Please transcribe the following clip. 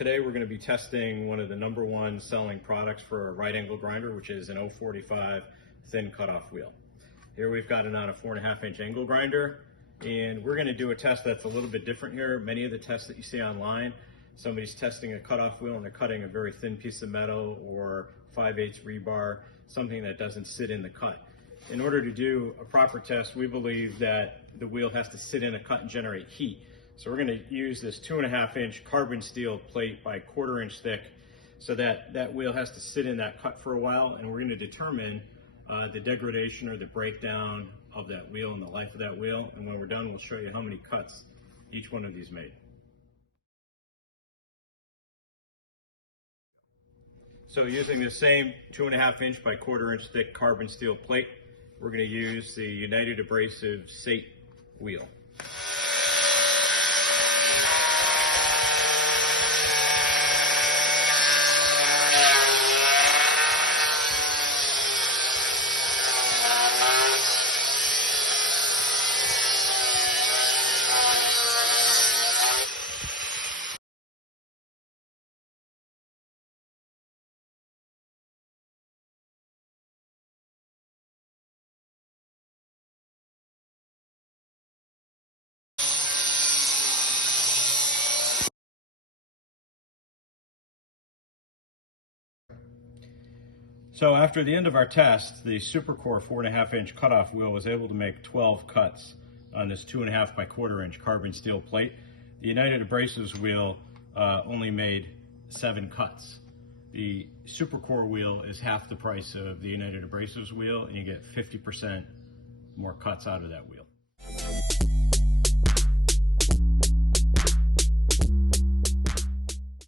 Today we're going to be testing one of the #1 selling products for a right angle grinder, which is an 045 thin cutoff wheel. Here we've got it on a 4.5-inch angle grinder, and we're going to do a test that's a little bit different here. Many of the tests that you see online, somebody's testing a cutoff wheel and they're cutting a very thin piece of metal or 5/8 rebar, something that doesn't sit in the cut. In order to do a proper test, we believe that the wheel has to sit in a cut and generate heat. So we're going to use this 2.5-inch carbon steel plate by 1/4 inch thick, so that wheel has to sit in that cut for a while, and we're going to determine the degradation or the breakdown of that wheel and the life of that wheel. And when we're done, we'll show you how many cuts each one of these made. So using the same 2.5-inch by 1/4 inch thick carbon steel plate, we're going to use the United Abrasives Sait wheel. So after the end of our test, the Supercore 4.5-inch cutoff wheel was able to make 12 cuts on this 2.5 by 1/4 inch carbon steel plate. The United Abrasives wheel only made 7 cuts. The Supercore wheel is half the price of the United Abrasives wheel, and you get 50% more cuts out of that wheel.